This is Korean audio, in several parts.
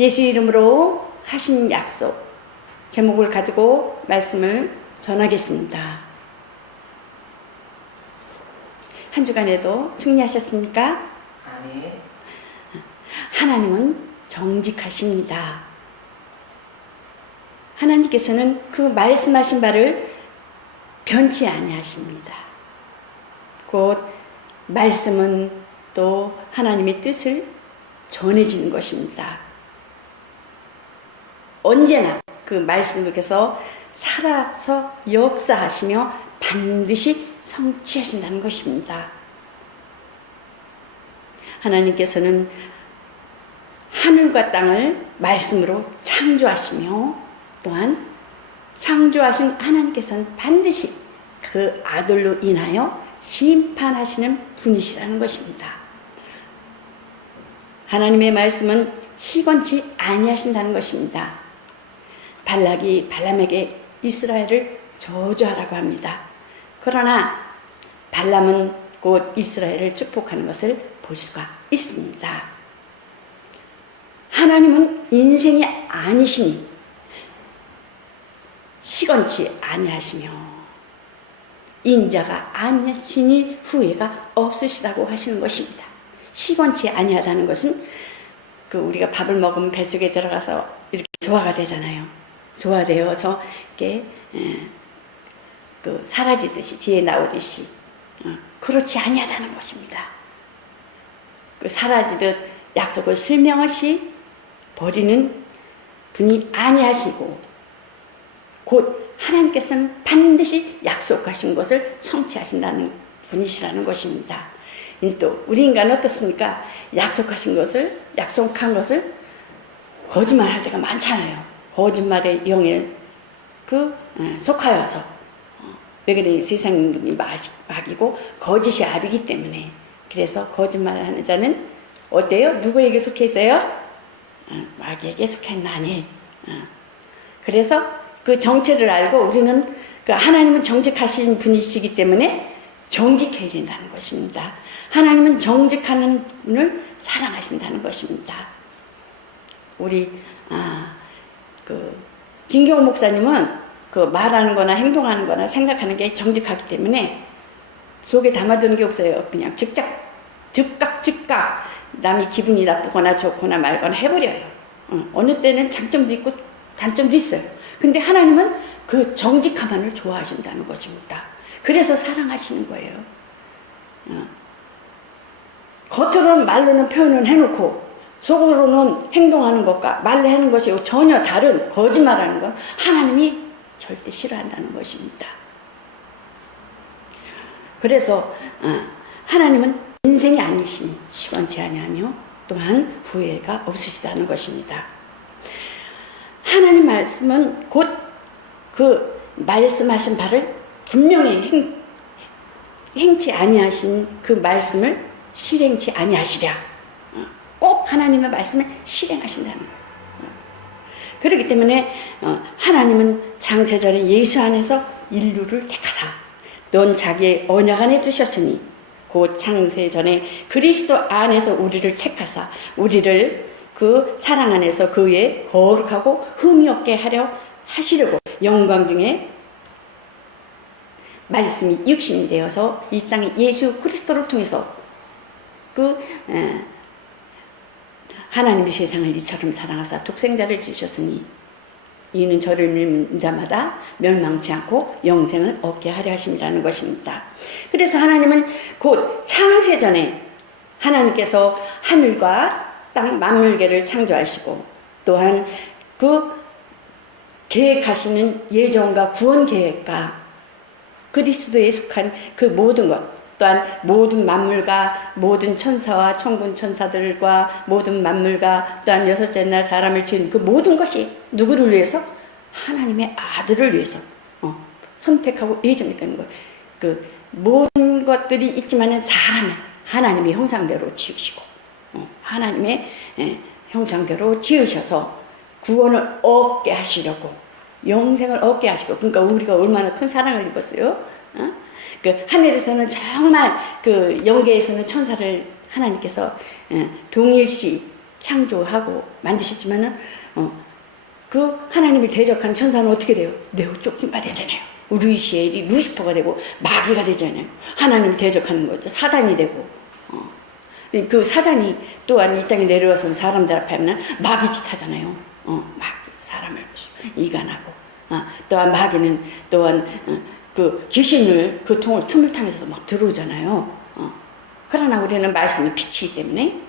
예수 이름으로 하신 약속 제목을 가지고 말씀을 전하겠습니다. 한 주간에도 승리하셨습니까? 아멘. 하나님은 정직하십니다. 하나님께서는 그 말씀하신 바를 변치 아니하십니다. 곧 말씀은 또 하나님의 뜻을 전해지는 것입니다. 언제나 그 말씀께서 살아서 역사하시며 반드시 성취하신다는 것입니다. 하나님께서는 하늘과 땅을 말씀으로 창조하시며 또한 창조하신 하나님께서는 반드시 그 아들로 인하여 심판하시는 분이시라는 것입니다. 하나님의 말씀은 시건치 아니하신다는 것입니다. 발락이 발람에게 이스라엘을 저주하라고 합니다. 그러나 발람은 곧 이스라엘을 축복하는 것을 볼 수가 있습니다. 하나님은 인생이 아니시니 시건치 아니하시며 인자가 아니시니 후회가 없으시다고 하시는 것입니다. 시건치 아니하다는 것은 우리가 밥을 먹으면 뱃속에 들어가서 이렇게 소화가 되잖아요. 소화되어서 이렇게 사라지듯이 뒤에 나오듯이 그렇지 아니하다는 것입니다. 사라지듯 약속을 슬명없이 버리는 분이 아니하시고 곧 하나님께서는 반드시 약속하신 것을 성취하신다는 분이시라는 것입니다. 또 우리 인간은 어떻습니까? 약속한 것을 거짓말할 때가 많잖아요. 거짓말의 영에 속하여서 왜 그래? 세상 임금이 막이고 거짓이 압이기 때문에 그래서 거짓말을 하는 자는 어때요? 누구에게 속해 있어요? 마귀에게 속해 있나니. 그래서 그 정체를 알고 우리는 하나님은 정직하신 분이시기 때문에 정직해야 된다는 것입니다. 하나님은 정직하는 분을 사랑하신다는 것입니다. 우리 김경호 목사님은 말하는 거나 행동하는 거나 생각하는 게 정직하기 때문에 속에 담아두는 게 없어요. 그냥 즉각 남이 기분이 나쁘거나 좋거나 말거나 해버려요. 어느 때는 장점도 있고 단점도 있어요. 근데 하나님은 그 정직함만을 좋아하신다는 것입니다. 그래서 사랑하시는 거예요. 겉으로는 말로는 표현을 해놓고 속으로는 행동하는 것과 말로 하는 것이 전혀 다른 거짓말하는 건 하나님이 절대 싫어한다는 것입니다. 그래서 하나님은 인생이 아니시니 시건치 아니하며 또한 후회가 없으시다는 것입니다. 하나님 말씀은 곧 그 말씀하신 바를 분명히 행치 아니하신 그 말씀을 실행치 아니하시랴. 꼭 하나님의 말씀을 실행하신다는 거예요. 그렇기 때문에 하나님은 창세전에 예수 안에서 인류를 택하사 넌 자기의 언약 안에 두셨으니 곧 창세전에 그리스도 안에서 우리를 택하사 우리를 그 사랑 안에서 그의 거룩하고 흠이 없게 하려 하시려고 영광 중에 말씀이 육신이 되어서 이 땅에 예수 그리스도를 통해서 하나님이 세상을 이처럼 사랑하사 독생자를 주셨으니 이는 저를 믿는 자마다 멸망치 않고 영생을 얻게 하려 하심이라는 것입니다. 그래서 하나님은 곧 창세전에 하나님께서 하늘과 땅 만물계를 창조하시고 또한 그 계획하시는 예정과 구원 계획과 그리스도에 속한 그 모든 것 또한 모든 만물과 모든 천사와 천군 천사들과 모든 만물과 또한 여섯째 날 사람을 지은 그 모든 것이 누구를 위해서? 하나님의 아들을 위해서 선택하고 예정했다는 거예요. 그 모든 것들이 있지만은 사람은 하나님의 형상대로 지으시고 하나님의 형상대로 지으셔서 구원을 얻게 하시려고 영생을 얻게 하시고 그러니까 우리가 얼마나 큰 사랑을 입었어요. 그 하늘에서는 정말 그 영계에서는 천사를 하나님께서 동일시 창조하고 만드셨지만은 그 하나님을 대적한 천사는 어떻게 돼요? 내어 쫓김 받잖아요. 루시엘이 루시퍼가 되고 마귀가 되잖아요. 하나님을 대적하는 거죠. 사단이 되고. 그 사단이 또한 이 땅에 내려와서 사람들 앞에 하면 마귀짓 하잖아요. 막 사람을 이간하고. 또한 마귀는 또한 그 귀신을 그 틈을 통해서 막 들어오잖아요. 그러나 우리는 말씀이 빛이기 때문에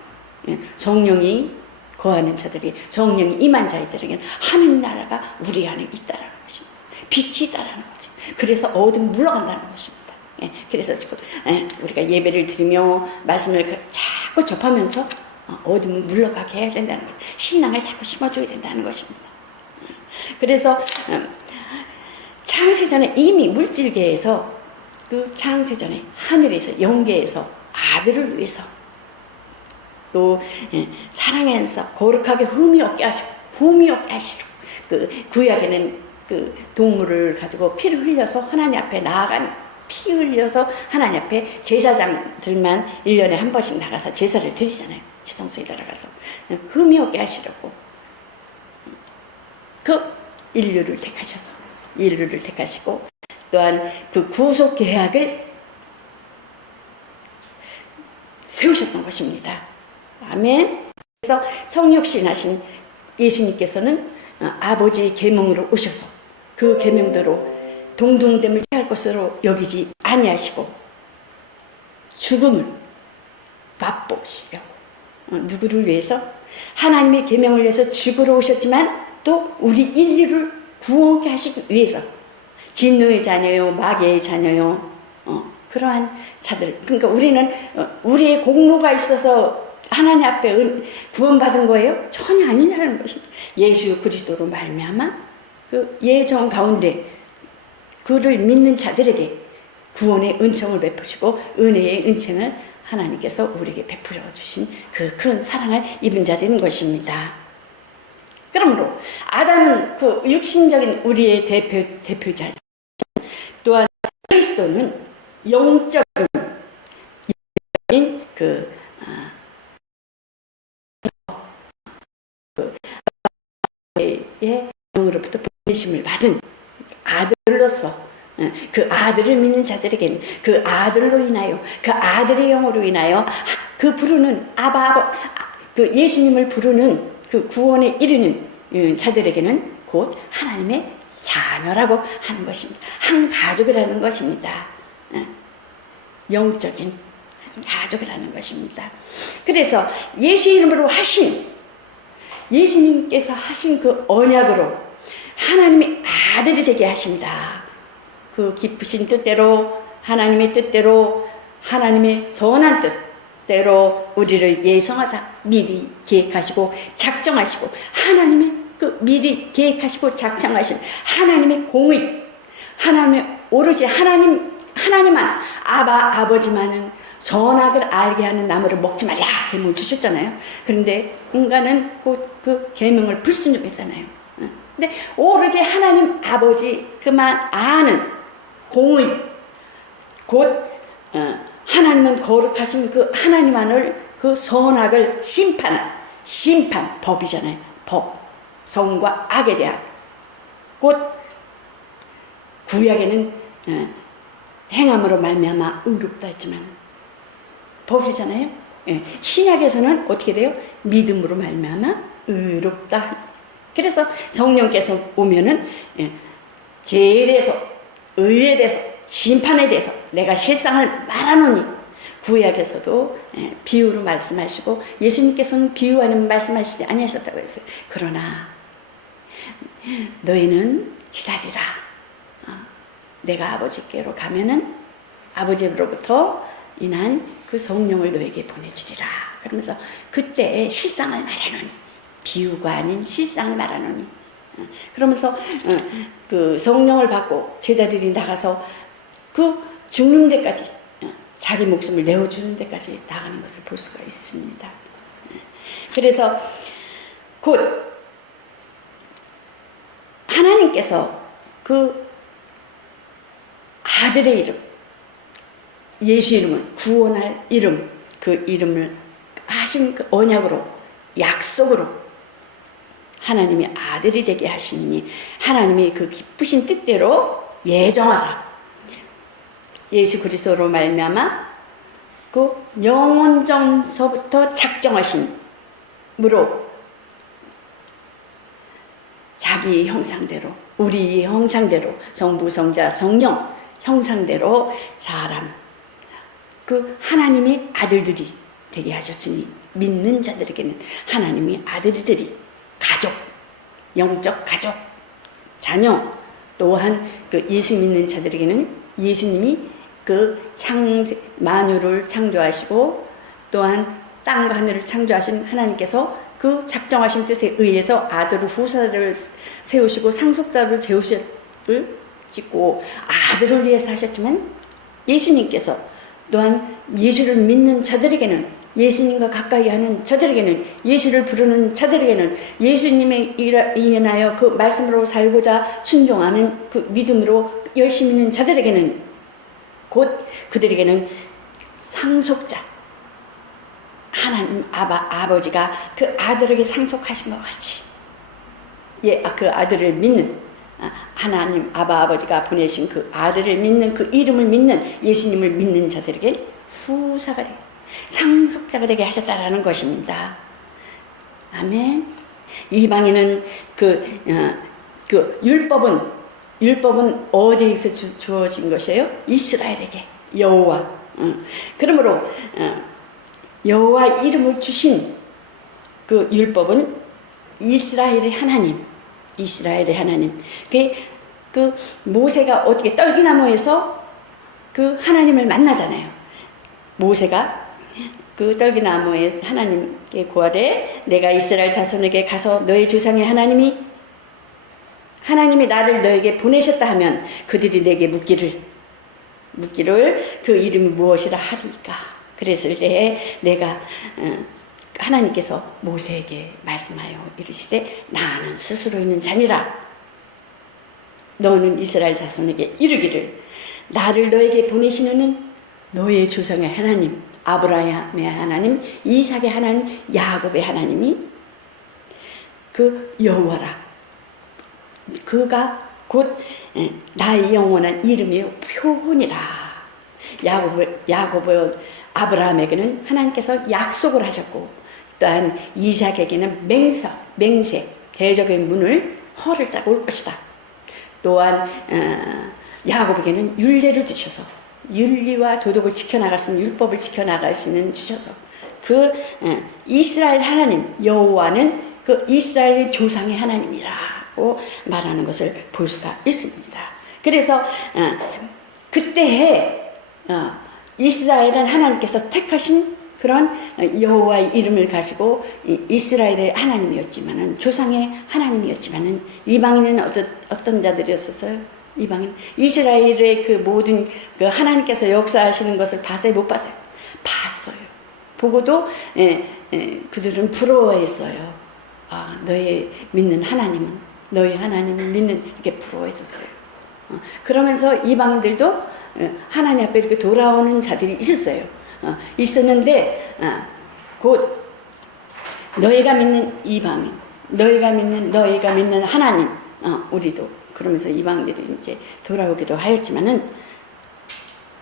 성령이 거하는 자들이, 성령이 임한 자들에게는 하늘나라가 우리 안에 있다라는 것입니다. 빛이 있다라는 거죠. 그래서 어둠 물러간다는 것입니다. 그래서 지금 우리가 예배를 드리며 말씀을 자꾸 접하면서 어둠을 물러가게 해야 된다는 거죠. 신앙을 자꾸 심어줘야 된다는 것입니다. 그래서 창세전에 이미 물질계에서 그 창세전에 하늘에서 영계에서 아들을 위해서 또 사랑해서 거룩하게 흠이 없게 하시고 그 구약에는 그 동물을 가지고 피를 흘려서 하나님 앞에 나아가는 피 흘려서 하나님 앞에 제사장들만 1년에 한 번씩 나가서 제사를 드리잖아요. 지성소에 들어가서 흠이 없게 하시려고 그 인류를 택하시고 또한 그 구속 계약을 세우셨던 것입니다. 아멘. 그래서 성육신하신 예수님께서는 아버지의 계명으로 오셔서 그 계명대로 동등됨을 취할 것으로 여기지 아니하시고 죽음을 맛보시려고 누구를 위해서? 하나님의 계명을 위해서 죽으러 오셨지만 또 우리 인류를 구원케 하시기 위해서 진노의 자녀요 마귀의 자녀요 그러한 자들. 그러니까 우리는 우리의 공로가 있어서 하나님 앞에 구원받은 거예요? 전혀 아니냐는 것입니다. 예수 그리스도로 말미암아 그 예정 가운데 그를 믿는 자들에게 구원의 은총을 베푸시고 은혜의 은총을 하나님께서 우리에게 베풀어 주신 그 큰 사랑을 입은 자들인 것입니다. 그러므로 아담은 그 육신적인 우리의 대표자, 또한 그리스도는 영적인 영으로부터 보내심을 받은 아들로서 그 아들을 믿는 자들에게는 그 아들로 인하여 그 아들의 영으로 인하여 그 부르는 그 예수님을 부르는 그 구원에 이르는 자들에게는 곧 하나님의 자녀라고 하는 것입니다. 한 가족이라는 것입니다. 영적인 한 가족이라는 것입니다. 그래서 예수 이름으로 예수님께서 하신 그 언약으로 하나님의 아들이 되게 하십니다. 그 기쁘신 뜻대로 하나님의 뜻대로 하나님의 선한 뜻대로 우리를 예성하자 미리 계획하시고 작정하시고 하나님의 그 미리 계획하시고 작정하신 하나님의 공의 하나님의 오로지 하나님만 아버지만은 선악을 알게 하는 나무를 먹지 말라 계명을 주셨잖아요. 그런데 인간은 그 계명을 불순종했잖아요. 근데 오로지 하나님 아버지 그만 아는 공의 곧 하나님은 거룩하신 그 하나님만을 그 선악을 심판 법이잖아요. 법 성과 악에 대한 곧 구약에는 행함으로 말미암아 의롭다 했지만 법이잖아요. 신약에서는 어떻게 돼요? 믿음으로 말미암아 의롭다. 그래서 성령께서 오면은 죄에 대해서 의에 대해서 심판에 대해서 내가 실상을 말하노니 구약에서도 비유로 말씀하시고 예수님께서는 비유 아니면 말씀하시지 아니하셨다고 했어요. 그러나 너희는 기다리라. 내가 아버지께로 가면은 아버지로부터 인한 그 성령을 너에게 보내주리라. 그러면서 그때 실상을 말하노니 비유가 아닌 실상을 말하노니 그러면서 그 성령을 받고 제자들이 나가서 그 죽는 데까지 자기 목숨을 내어주는 데까지 나가는 것을 볼 수가 있습니다. 그래서 곧 하나님께서 그 아들의 이름 예수 이름은 구원할 이름 그 이름을 하신 그 언약으로 약속으로 하나님이 아들이 되게 하시니 하나님이 그 기쁘신 뜻대로 예정하사 예수 그리스도로 말미암아 그 영원전서부터 작정하신 무로 자기 형상대로 우리 형상대로 성부 성자 성령 형상대로 사람 그 하나님의 아들들이 되게 하셨으니 믿는 자들에게는 하나님의 아들들이 가족 영적 가족 자녀 또한 그 예수 믿는 자들에게는 예수님이 그 만유를 창조하시고 또한 땅과 하늘을 창조하신 하나님께서 그 작정하신 뜻에 의해서 아들을 후사를 세우시고 상속자를 제우실 짓고 아들을 위해서 하셨지만 예수님께서 또한 예수를 믿는 자들에게는 예수님과 가까이 하는 자들에게는 예수를 부르는 자들에게는 예수님에 인하여 그 말씀으로 살고자 순종하는 그 믿음으로 열심히 있는 자들에게는 곧 그들에게는 상속자 하나님 아버지가 그 아들에게 상속하신 것 같이 그 아들을 믿는 하나님 아버지가 보내신 그 아들을 믿는 그 이름을 믿는 예수님을 믿는 자들에게 후사가 되게 상속자가 되게 하셨다라는 것입니다. 아멘. 이방인은 그 율법은 어디에서 주어진 것이에요? 이스라엘에게 여호와. 그러므로 여호와 이름을 주신 그 율법은 이스라엘의 하나님. 그 모세가 어떻게 떨기나무에서 그 하나님을 만나잖아요. 모세가 그 떨기나무에 하나님께 구하되 내가 이스라엘 자손에게 가서 너의 조상의 하나님이 나를 너에게 보내셨다 하면 그들이 내게 묻기를 그 이름이 무엇이라 하리까. 그랬을 때에 내가 하나님께서 모세에게 말씀하여 이르시되 나는 스스로 있는 자니라. 너는 이스라엘 자손에게 이르기를 나를 너에게 보내시는 너의 조상의 하나님 아브라함의 하나님 이삭의 하나님 야곱의 하나님이 그 여호와라. 그가 곧 나의 영원한 이름의 표본이라. 야곱의 아브라함에게는 하나님께서 약속을 하셨고 또한 이삭에게는 맹세 대적의 문을 허를 짜고 올 것이다. 또한 야곱에게는 율례를 주셔서 윤리와 도덕을 지켜나가시는 율법을 지켜나가시는 주셔서 그 이스라엘 하나님 여호와는 그 이스라엘의 조상의 하나님이라고 말하는 것을 볼 수가 있습니다. 그래서 그때에 이스라엘은 하나님께서 택하신 그런 여호와의 이름을 가지고 이스라엘의 하나님이었지만은 조상의 하나님이었지만은 이방인은 어떤 자들이었었어요? 이방인 이스라엘의 그 모든 그 하나님께서 역사하시는 것을 봤어요? 못 봤어요? 봤어요. 보고도 그들은 부러워했어요. 너의 믿는 하나님은 너의 하나님을 믿는 이렇게 부러워했었어요. 그러면서 이방인들도 하나님 앞에 이렇게 돌아오는 자들이 있었어요. 있었는데 곧 너희가 믿는 이방인, 너희가 믿는 하나님, 우리도 그러면서 이방인들이 이제 돌아오기도 하였지만은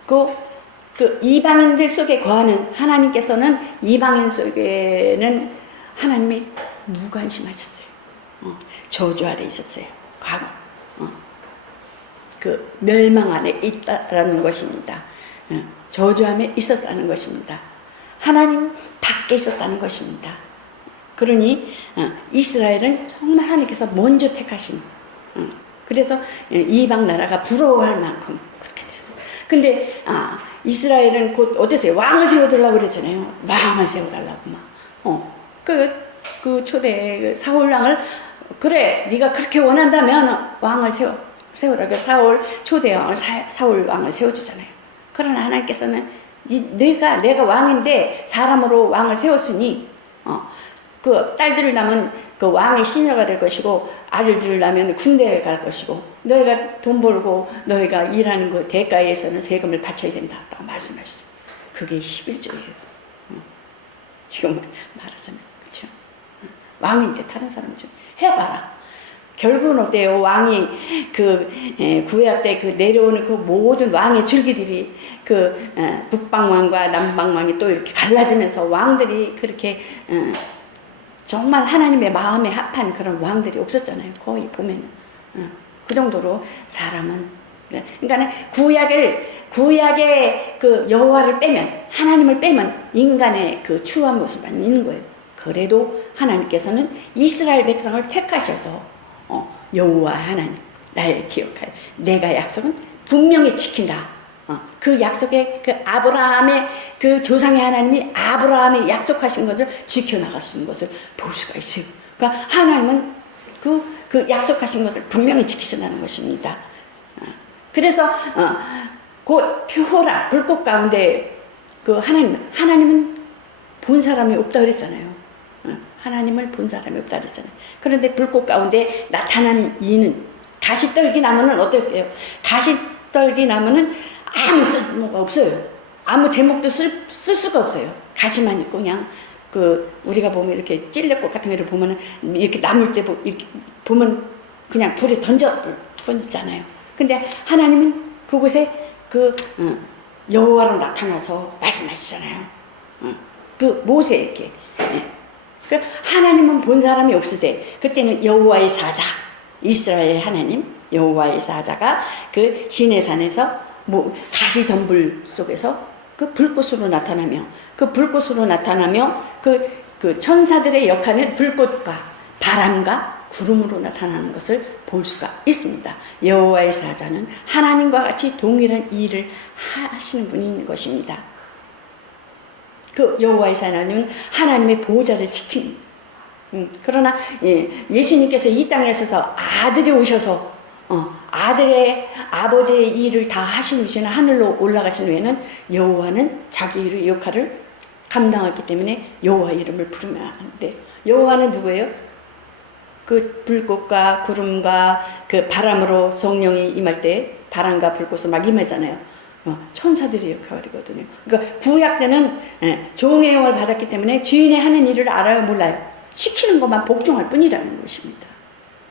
그 이방인들 속에 거하는 하나님께서는 이방인 속에는 하나님이 무관심하셨어요. 저주 아래 있었어요. 과거 그 멸망 안에 있다라는 것입니다. 저주함에 있었다는 것입니다. 하나님 밖에 있었다는 것입니다. 그러니 이스라엘은 정말 하나님께서 먼저 택하신 그래서 이방 나라가 부러워할 만큼 그렇게 됐어요. 근데 이스라엘은 곧 어땠어요? 왕을 세워달라고 그랬잖아요. 왕을 세워달라고 막. 그 초대 사울 왕을 그래 네가 그렇게 원한다면 왕을 세우라. 그 초대 왕을 사울 왕을 세워주잖아요. 그러나 하나님께서는 내가 왕인데 사람으로 왕을 세웠으니 그 딸들을 낳으면 그 왕의 시녀가 될 것이고 아들들을 낳으면 군대에 갈 것이고 너희가 돈 벌고 너희가 일하는 그 대가에서는 세금을 바쳐야 된다고 말씀하시죠. 그게 11조예요. 지금 말하자면 그렇죠. 왕인데 다른 사람 좀 해봐라. 결국은 어때요? 왕이 구약 때 내려오는 그 모든 왕의 줄기들이 북방왕과 남방왕이 또 이렇게 갈라지면서 왕들이 그렇게 정말 하나님의 마음에 합한 그런 왕들이 없었잖아요. 거의 보면 그 정도로 사람은 그러니까 구약의 여호와를 빼면 하나님을 빼면 인간의 추한 모습만 있는 거예요. 그래도 하나님께서는 이스라엘 백성을 택하셔서 여호와 하나님 나의 기억하여 내가 약속은 분명히 지킨다. 그 약속에 아브라함의 조상의 하나님이 아브라함이 약속하신 것을 지켜나가시는 것을 볼 수가 있어요. 그러니까 하나님은 그 약속하신 것을 분명히 지키신다는 것입니다. 그래서 곧 표호라 불꽃 가운데 하나님은 본 사람이 없다 그랬잖아요. 하나님을 본 사람이 없다 그랬잖아요. 그런데 불꽃 가운데 나타난 이는 가시떨기 나무는 어떠세요? 가시떨기 나무는 아무 쓸모가 없어요. 아무 제목도 쓸 수가 없어요. 가시만 있고 그냥 우리가 보면 이렇게 찔레꽃 같은 거를 보면은 이렇게 나물 때 이렇게 보면 그냥 불에 던지잖아요. 근데 하나님은 그곳에 여호와로 나타나서 말씀하시잖아요. 모세에게. 하나님은 본 사람이 없을 때 그때는 여호와의 사자 이스라엘 하나님 여호와의 사자가 시내산에서 가시 덤불 속에서 불꽃으로 나타나며 천사들의 역할은 불꽃과 바람과 구름으로 나타나는 것을 볼 수가 있습니다. 여호와의 사자는 하나님과 같이 동일한 일을 하시는 분인 것입니다. 여호와의 사자는 하나님의 보호자를 지킨 그러나 예수님께서 이 땅에 있어서 아들이 오셔서 아버지의 일을 다 하신 후에는 하늘로 올라가신 후에는 여호와는 자기 일의 역할을 감당했기 때문에 여호와 이름을 부르면 하는데 여호와는 누구예요? 불꽃과 구름과 바람으로 성령이 임할 때 바람과 불꽃을 막 임하잖아요. 천사들의 역할이거든요. 그러니까 구약 때는 종의 영을 받았기 때문에 주인의 하는 일을 알아요, 몰라요? 시키는 것만 복종할 뿐이라는 것입니다.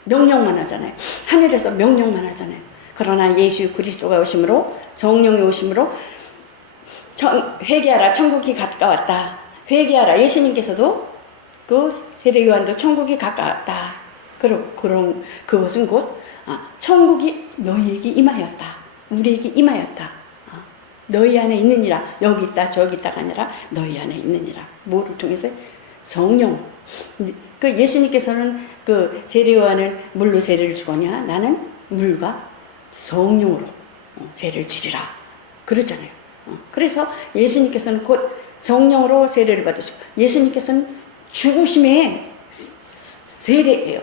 명령만 하잖아요. 하늘에서 명령만 하잖아요. 그러나 예수 그리스도가 오심으로 성령이 오심으로 회개하라 천국이 가까웠다. 회개하라. 예수님께서도 세례 요한도 천국이 가까웠다. 그것은 곧 천국이 너희에게 임하였다. 우리에게 임하였다. 너희 안에 있느니라. 여기 있다 저기 있다가 아니라 너희 안에 있느니라. 뭐를 통해서? 성령. 예수님께서는 세례 요한은 물로 세례를 주거냐 나는 물과 성령으로 세례를 주리라 그러잖아요. 그래서 예수님께서는 곧 성령으로 세례를 받으시고 예수님께서는 죽으심의 세례예요.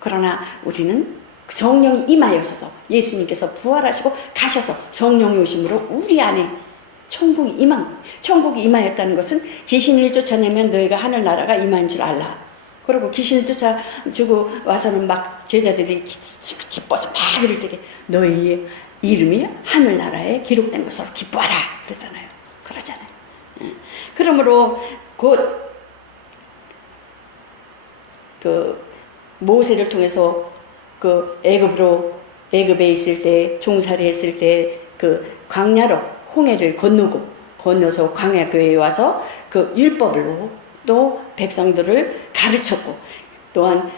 그러나 우리는 성령이 임하여서 예수님께서 부활하시고 가셔서 성령이 오심으로 우리 안에 천국이 임하였다는 것은 귀신을 쫓아내면 너희가 하늘나라가 임한 줄 알라. 그리고 귀신을 쫓아주고 와서는 막 제자들이 기뻐서 막 이럴 때 너희의 이름이 하늘나라에 기록된 것으로 기뻐하라 그러잖아요. 그러므로 곧 모세를 통해서 애굽에 있을 때 종살이 했을 때 광야로 홍해를 건너서 광야교회에 와서 율법으로 또 백성들을 가르쳤고 또한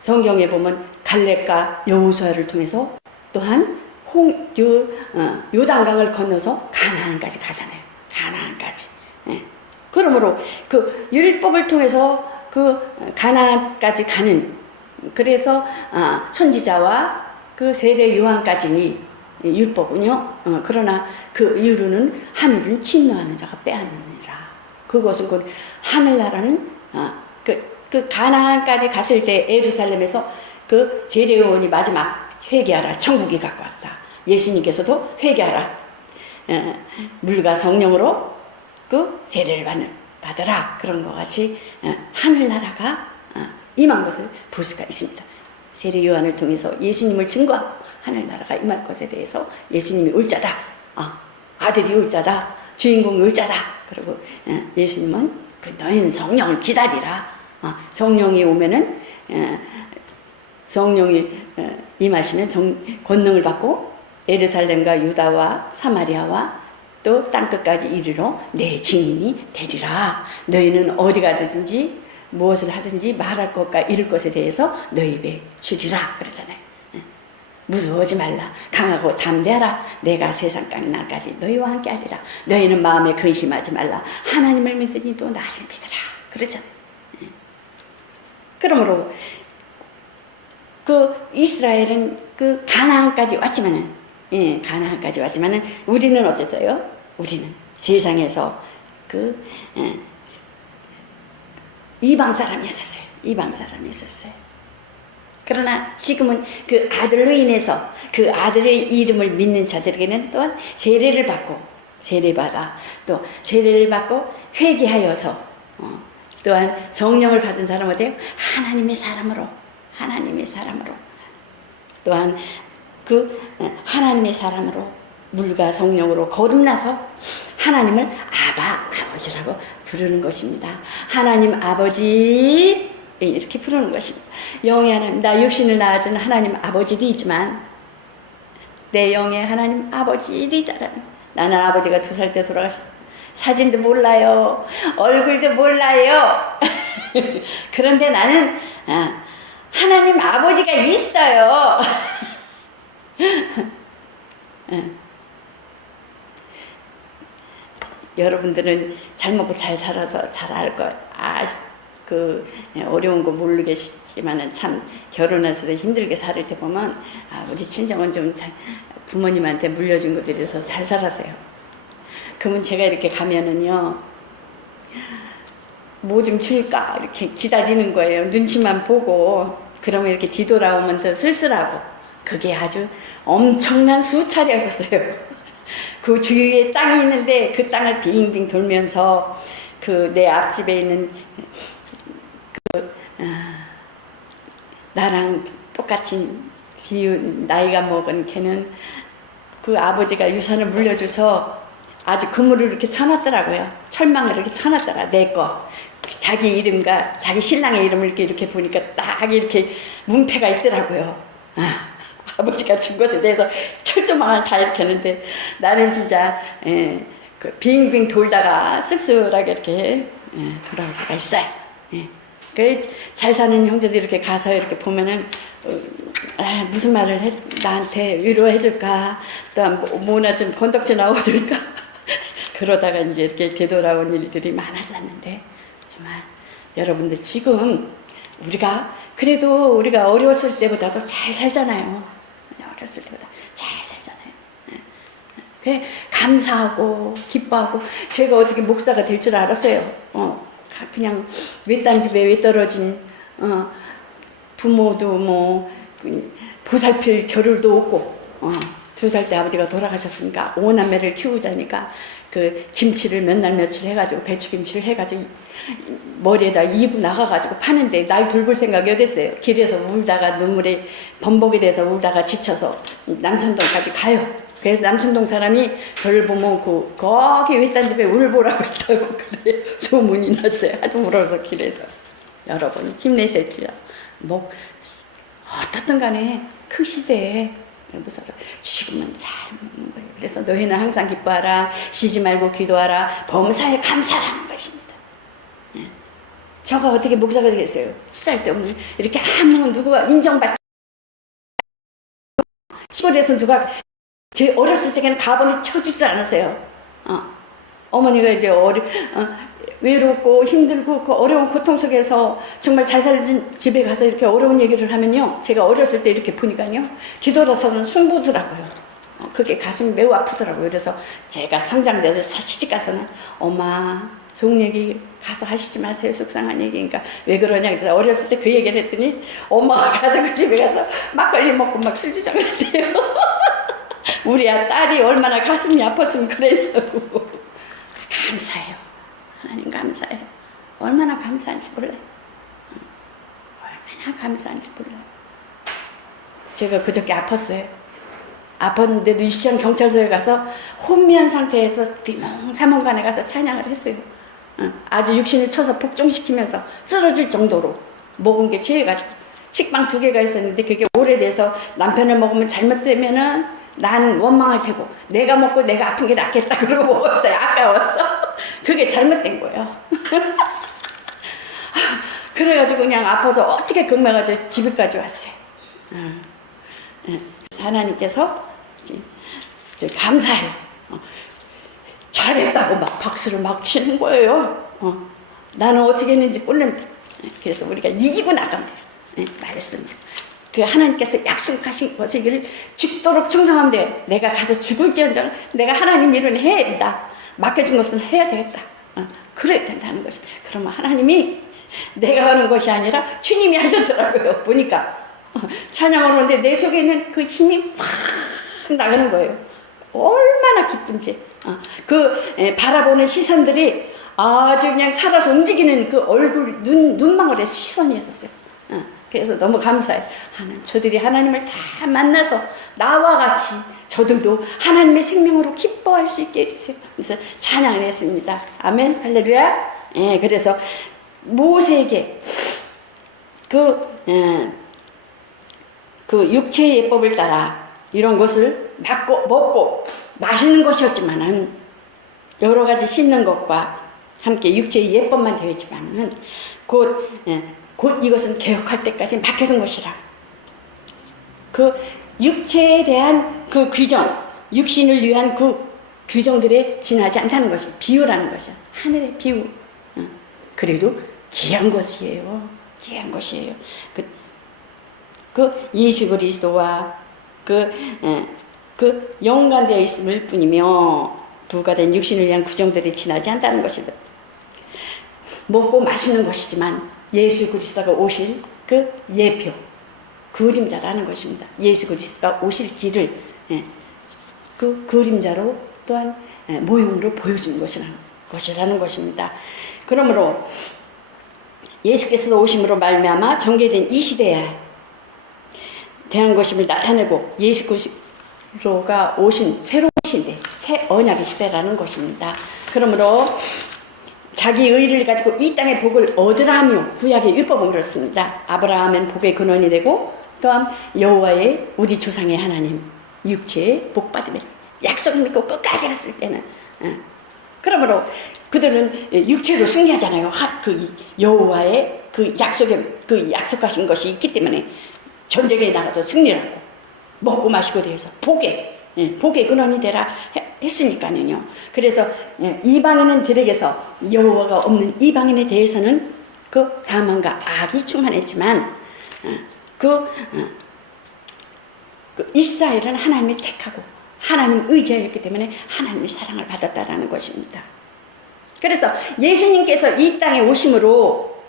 성경에 보면 갈렙과 여호수아를 통해서 또한 요단강을 건너서 가나안까지 가잖아요. 가나안까지. 그러므로 율법을 통해서 가나안까지 가는 그래서 선지자와 세례 요한까지니 율법은요. 그러나 그 이후로는 하늘은 침노하는 자가 빼앗느니라. 그것은 곧 하늘나라는 가나안까지 갔을 때 예루살렘에서 세례 요한이 마지막 회개하라 천국이 가까웠다. 예수님께서도 회개하라 물과 성령으로 세례를 받으라. 그런 것 같이 하늘나라가 임한 것을 볼 수가 있습니다. 세례 요한을 통해서 예수님을 증거하고 하늘나라가 임할 것에 대해서 예수님이 올 자다. 아들이 올 자다. 주인공이 올 자다. 그리고 예수님은 너희는 성령을 기다리라. 성령이 오면은 성령이 임하시면 권능을 받고 예루살렘과 유다와 사마리아와 또 땅끝까지 이르러 내 증인이 되리라. 너희는 어디 가든지 무엇을 하든지 말할 것과 이룰 것에 대해서 너희 입에 주리라 그러잖아요. 무서워하지 말라. 강하고 담대하라. 내가 세상 끝날까지 너희와 함께 하리라. 너희는 마음에 근심하지 말라. 하나님을 믿으니 또 나를 믿으라. 그러잖아요. 그러므로 그 이스라엘은 그 가나안까지 왔지만은, 가나안까지 왔지만은 우리는 어땠어요? 우리는 세상에서 그 이방 사람이었어요. 이방 사람이었어요. 그러나 지금은 그 아들로 인해서 그 아들의 이름을 믿는 자들에게는 또한 세례를 받고, 세례받아 또 세례를 받고 회개하여서 또한 성령을 받은 사람은 어때요? 하나님의 사람으로, 하나님의 사람으로 또한 그 하나님의 사람으로 물과 성령으로 거듭나서 하나님을 아바, 아버지라고 부르는 것입니다. 하나님 아버지 이렇게 부르는 것입니다. 영의 하나님, 나 육신을 낳아준 하나님 아버지도 있지만 내 영의 하나님 아버지도 있다라는. 나는 아버지가 2살 때 돌아가셨어요. 사진도 몰라요. 얼굴도 몰라요. 그런데 나는 하나님 아버지가 있어요. 여러분들은 잘 먹고 잘 살아서 잘 알 것, 그 어려운 거 모르겠지만은 참 결혼해서도 힘들게 살을 때 보면 우리 친정은 좀 부모님한테 물려준 것들이라서 잘 살았어요. 그러면 제가 이렇게 가면은요, 뭐 좀 줄까 이렇게 기다리는 거예요. 눈치만 보고. 그러면 이렇게 뒤돌아오면 더 쓸쓸하고. 그게 아주 엄청난 수차례였었어요. 그 주위에 땅이 있는데 그 땅을 빙빙 돌면서 그 내 앞집에 있는 나랑 똑같이 나이가 먹은 걔는 그 아버지가 유산을 물려줘서 아주 그물을 이렇게 쳐놨더라고요. 철망을 이렇게 쳐놨더라. 내 거. 자기 이름과 자기 신랑의 이름을 이렇게 보니까 딱 이렇게 문패가 있더라고요. 아버지가 준 것에 대해서 철조망을 다 이렇게 하는데 나는 진짜 그 빙빙 돌다가 씁쓸하게 이렇게 돌아올 때가 있어요. 잘 사는 형제들 이렇게 가서 이렇게 보면은 무슨 말을 나한테 위로해 줄까, 또 뭐나 좀 건덕지 나와줄까. 그러다가 이제 이렇게 되돌아온 일들이 많았었는데, 정말 여러분들 지금 그래도 우리가 어려웠을 때보다도 잘 살잖아요. 어렸을 때보다 잘 살잖아요. 그래 감사하고 기뻐하고. 제가 어떻게 목사가 될 줄 알았어요. 그냥 외딴 집에 외떨어진 부모도 뭐 보살필 겨를도 없고 2살 때 아버지가 돌아가셨으니까 5남매를 키우자니까 그 김치를 몇 날 며칠 해가지고 배추김치를 해가지고 머리에다 이고 나가가지고 파는데 날 돌볼 생각이 어딨어요. 길에서 울다가 눈물에 범벅이 돼서 울다가 지쳐서 남천동까지 가요. 그래서 남천동 사람이 저를 보면 거기 외딴 집에 울보라고 했다고 그래 소문이 났어요. 하도 울어서 길에서. 여러분 힘내세요. 뭐 어떻든 간에 그 시대에 지금은 잘 먹는 거예요. 그래서 너희는 항상 기뻐하라. 쉬지 말고 기도하라. 범사에 감사라는 것입니다. 저가 어떻게 목사가 되겠어요? 쓰잘데없는 이렇게 아무 누구가 인정받지. 시골에서 누가 제 어렸을 적에는 가방이 쳐주지 않으세요. 어머니가 이제 외롭고 힘들고 그 어려운 고통 속에서 정말 잘 살진 집에 가서 이렇게 어려운 얘기를 하면요, 제가 어렸을 때 이렇게 보니까요, 뒤돌아서는 숨보더라고요. 그게 가슴이 매우 아프더라고요. 그래서 제가 성장돼서 시집 가서는 엄마 좋은 얘기 가서 하시지 마세요. 속상한 얘기니까. 왜 그러냐 그래서 어렸을 때 그 얘기를 했더니 엄마가 가서 그 집에 가서 막걸리 먹고 막 술주정을 했대요. 우리 딸이 얼마나 가슴이 아팠으면 그랬냐고. 감사해요. 하나님 감사해요. 얼마나 감사한지 몰라요. 얼마나 감사한지 몰라요. 제가 그저께 아팠어요. 아팠는데도 유치원 경찰서에 가서 혼미한 상태에서 비몽사몽간에 가서 찬양을 했어요. 아주 육신을 쳐서 복종시키면서 쓰러질 정도로 먹은 게 죄가지고 식빵 2개가 있었는데 그게 오래돼서 남편을 먹으면 잘못되면은 난 원망할 테고 내가 먹고 내가 아픈 게 낫겠다 그러고 먹었어요. 아까웠어. 그게 잘못된 거예요. 그래가지고 그냥 아파서 어떻게 금매가지고 집에까지 왔어요. 하나님께서 감사해요. 잘했다고 막 박수를 막 치는 거예요. 나는 어떻게 했는지 모르는데. 그래서 우리가 이기고 나가면 돼요. 말씀. 그 하나님께서 약속하신 것을 죽도록 충성하면 돼요. 내가 가서 죽을지언정 내가 하나님 일은 해야 된다. 맡겨준 것은 해야 되겠다. 그래야 된다는 것이. 그러면 하나님이 내가 하는 것이 아니라 주님이 하셨더라고요. 보니까 찬양을 하는데 내 속에 있는 그 힘이 확 나가는 거예요. 얼마나 기쁜지. 바라보는 시선들이 아주 그냥 살아서 움직이는 그 얼굴, 눈망울에 시선이 있었어요. 그래서 너무 감사해요. 저들이 하나님을 다 만나서 나와 같이 저들도 하나님의 생명으로 기뻐할 수 있게 해주세요. 그래서 찬양을 했습니다. 아멘, 할렐루야. 그래서 모세에게 그 육체의 예법을 따라 이런 것을 먹고 마시는 것이었지만은 여러 가지 씻는 것과 함께 육체의 예법만 되었지만은 곧 이것은 개혁할 때까지 맡겨준 것이라. 그 육체에 대한 그 규정, 육신을 위한 그 규정들에 지나지 않다는 것이 비유라는 것이야. 하늘의 비유. 그래도 귀한 것이에요. 귀한 것이에요. 그 예수 그리스도와 그 연관되어 있을 뿐이며 부가 된 육신을 위한 규정들이 지나지 않다는 것이다. 먹고 마시는 것이지만 예수 그리스도가 오실 그 예표, 그림자라는 것입니다. 예수 그리스도가 오실 길을 그 그림자로 또한 모형으로 보여주는 것이라는 것입니다. 그러므로 예수께서 오심으로 말미암아 전개된 이 시대에 대한 것임을 나타내고 예수 그리스도가 오신 새로운 시대, 새 언약의 시대라는 것입니다. 그러므로 자기 의를 가지고 이 땅의 복을 얻으라 하며 구약의 율법은 그렇습니다. 아브라함은 복의 근원이 되고 또한 여호와의 우리 조상의 하나님 육체의 복받음을 약속을 믿고 끝까지 갔을 때는 그러므로 그들은 육체로 승리하잖아요. 그 여호와의 그 약속하신 것이 있기 때문에 전쟁에 나가도 승리하고 먹고 마시고 대해서 복의 근원이 되라 했으니까요. 그래서 이방인들에게서 여호와가 없는 이방인에 대해서는 그 사망과 악이 충만했지만 그 이스라엘은 하나님이 택하고 하나님 의지하였기 때문에 하나님의 사랑을 받았다라는 것입니다. 그래서 예수님께서 이 땅에 오심으로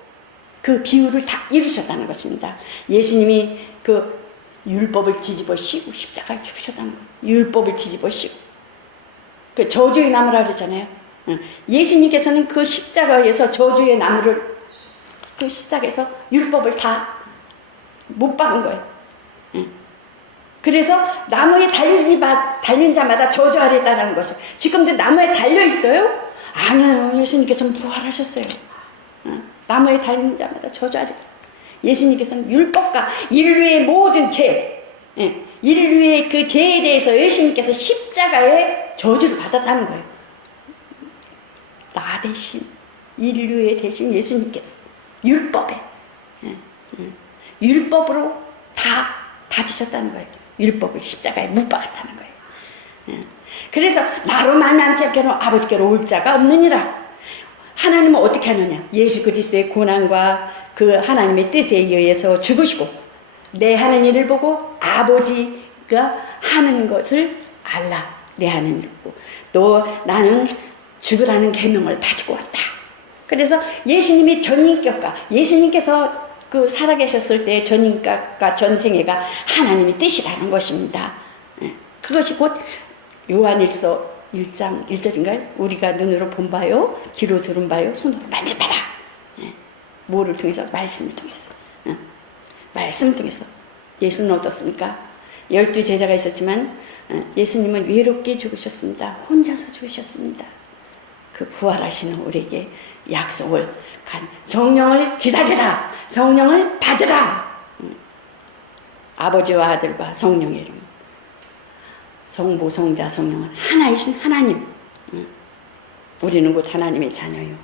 그 비유를 다 이루셨다는 것입니다. 예수님이 그 율법을 뒤집어 씌고 십자가에 죽으셨다는 거예요. 율법을 뒤집어 씌고 그 저주의 나무라 그러잖아요. 예수님께서는 그 십자가에서 저주의 나무를 그 십자가에서 율법을 다 못 박은 거예요. 그래서 나무에 달린 자마다 저주 아래 있다는 것이죠. 지금도 나무에 달려 있어요? 아니요. 예수님께서는 부활하셨어요. 나무에 달린 자마다 저주 아래. 예수님께서는 율법과 인류의 모든 죄, 인류의 그 죄에 대해서 예수님께서 십자가에 저주를 받았다는 거예요. 나 대신, 인류의 대신 예수님께서 율법에, 율법으로 다 받으셨다는 거예요. 율법을 십자가에 못 박았다는 거예요. 그래서 나로 말미암지 않게는 아버지께로 올 자가 없느니라. 하나님은 어떻게 하느냐? 예수 그리스도의 고난과 그 하나님의 뜻에 의해서 죽으시고 내 하는 일을 보고 아버지가 하는 것을 알라. 내 하는 일을 보고 또 나는 죽으라는 계명을 가지고 왔다. 그래서 예수님의 전인격과 예수님께서 그 살아계셨을 때의 전인격과 전생애가 하나님의 뜻이라는 것입니다. 그것이 곧 요한일서 1장 1절인가요? 우리가 눈으로 본 바요, 귀로 들은 바요, 손으로 만진 바라. 뭐를 통해서? 말씀을 통해서. 말씀을 통해서. 예수는 어떻습니까? 12제자가 있었지만 예수님은 외롭게 죽으셨습니다. 혼자서 죽으셨습니다. 그 부활하시는 우리에게 약속을 성령을 기다리라. 성령을 받으라. 아버지와 아들과 성령의 이름. 성부, 성자, 성령은 하나이신 하나님. 우리는 곧 하나님의 자녀요.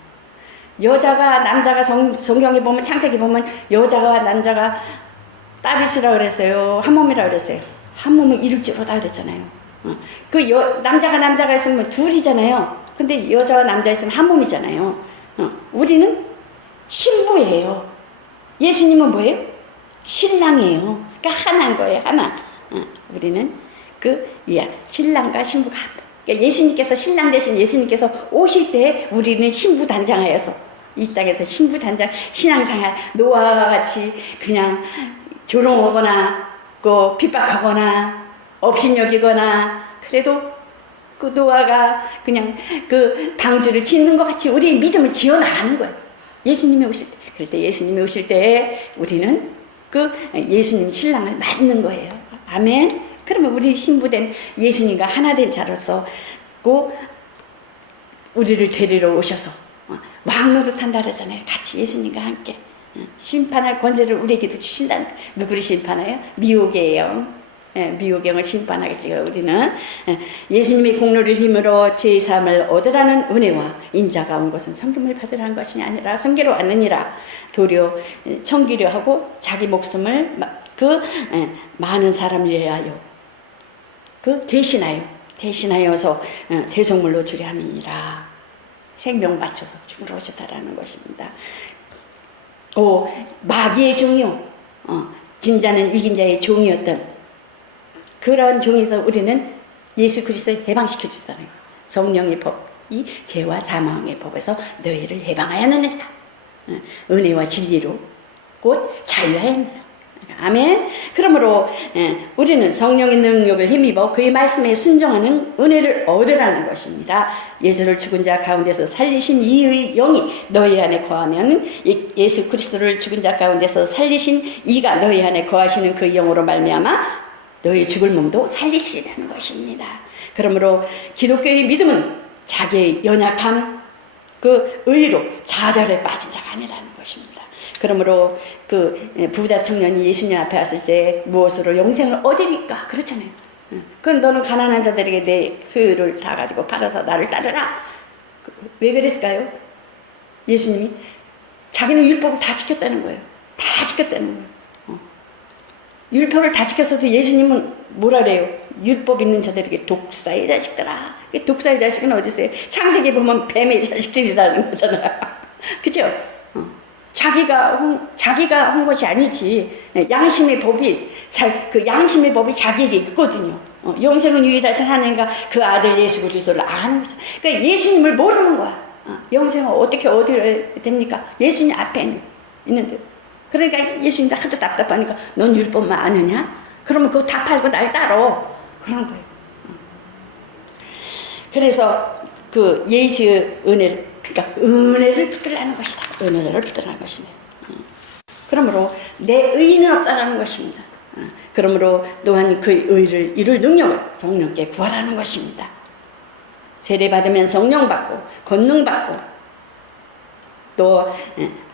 여자가 남자가 성경에 보면 창세기 보면 여자가 남자가 딸이시라 그랬어요. 한 몸이라 그랬어요. 한 몸은 이룰지로다 그랬잖아요. 남자가 있으면 둘이잖아요. 근데 여자와 남자 있으면 한 몸이잖아요. 우리는 신부예요. 예수님은 뭐예요? 신랑이에요. 그러니까 하나인 거예요. 하나. 우리는 신랑과 신부가 그러니까 예수님께서 신랑 대신 예수님께서 오실 때 우리는 신부 단장하여서 이 땅에서 신부 단장 신앙생활 노아와 같이 그냥 조롱하거나 핍박하거나 업신여기거나 그래도 그 노아가 그냥 그 방주를 짓는 것 같이 우리의 믿음을 지어나가는 거예요. 예수님이 오실 때. 그럴 때 예수님이 오실 때 우리는 예수님 신랑을 맞는 거예요. 아멘. 그러면 우리 신부된 예수님과 하나 된 자로서 우리를 데리러 오셔서 왕노릇 한다 그러잖아요. 같이 예수님과 함께 심판할 권세를 우리에게도 주신다는 거예요. 누구를 심판해요? 미혹의 영. 미혹의 영을 심판하겠지요. 우리는 예수님의 공로를 힘으로 제2삶을 얻으라는 은혜와 인자가 온 것은 성금을 받으라는 것이 아니라 성계로 왔느니라. 도리어 청기려 하고 자기 목숨을 많은 사람을 위하여 대신하여서 대속물로 주려 함이니라. 생명 바쳐서 죽으러 오셨다라는 것입니다. 마귀의 종이요. 진자는 이긴 자의 종이었던 그런 종에서 우리는 예수 그리스도를 해방시켜 주잖아요. 성령의 법이 죄와 사망의 법에서 너희를 해방하였느니라. 은혜와 진리로 곧 자유하였느니라. 아멘. 그러므로 우리는 성령의 능력을 힘입어 그의 말씀에 순종하는 은혜를 얻으라는 것입니다. 예수를 죽은 자 가운데서 살리신 이의 영이 너희 안에 거하면 예수 그리스도를 죽은 자 가운데서 살리신 이가 너희 안에 거하시는 그 영으로 말미암아 너희 죽을 몸도 살리시라는 것입니다. 그러므로 기독교의 믿음은 자기의 연약함, 의로 좌절에 빠진 자가 아니라는 것입니다. 그러므로 부자 청년이 예수님 앞에 왔을 때 무엇으로 영생을 얻으니까 그렇잖아요. 그럼 너는 가난한 자들에게 내 소유를 다 가지고 팔아서 나를 따르라. 왜 그랬을까요? 예수님이 자기는 율법을 다 지켰다는 거예요. 다 지켰다는 거예요. 율법을 다 지켰어도 예수님은 뭐라 그래요? 율법 있는 자들에게 독사의 자식들아. 독사의 자식은 어디 있어요? 창세기 보면 뱀의 자식들이라는 거잖아요. 그죠? 자기가 한 것이 아니지. 양심의 법이 양심의 법이 자기에게 있거든요. 영생은 유일하신 하나님과 그 아들 예수 그리스도를 아는 거죠. 그러니까 예수님을 모르는 거야. 영생은 어떻게 됩니까? 예수님 앞에 있는데. 그러니까 예수님도 하도 답답하니까 넌 율법만 아느냐? 그러면 그거 다 팔고 날 따라. 그러는 거예요. 그래서 예수의 은혜를, 그러니까 은혜를 붙들라는 것이다. 은혜를 붙들라는 것이네. 그러므로 내 의는 없다라는 것입니다. 그러므로 또한 그 의를 이룰 능력을 성령께 구하라는 것입니다. 세례받으면 성령 받고 권능 받고 또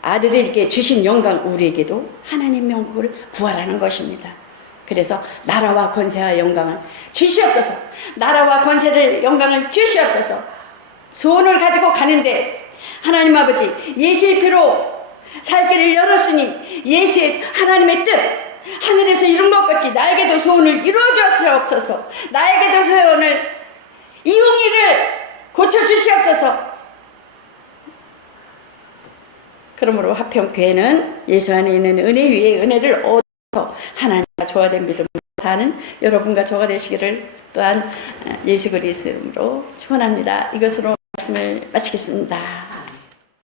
아들에게 주신 영광 우리에게도 하나님 영광을 구하라는 것입니다. 그래서 나라와 권세와 영광을 주시옵소서. 나라와 권세를 영광을 주시옵소서. 소원을 가지고 가는데 하나님 아버지 예수의 피로 살 길을 열었으니 예수의 하나님의 뜻 하늘에서 이룬 것 같이 나에게도 소원을 이루어 주시옵소서. 나에게도 소원을 이용이를 고쳐주시옵소서. 그러므로 화평교회는 예수 안에 있는 은혜 위에 은혜를 얻어서 하나님과 조화된 믿음으로 사는 여러분과 저가 되시기를 또한 예수 그리스도로 축원합니다. 이것으로 말씀을 마치겠습니다.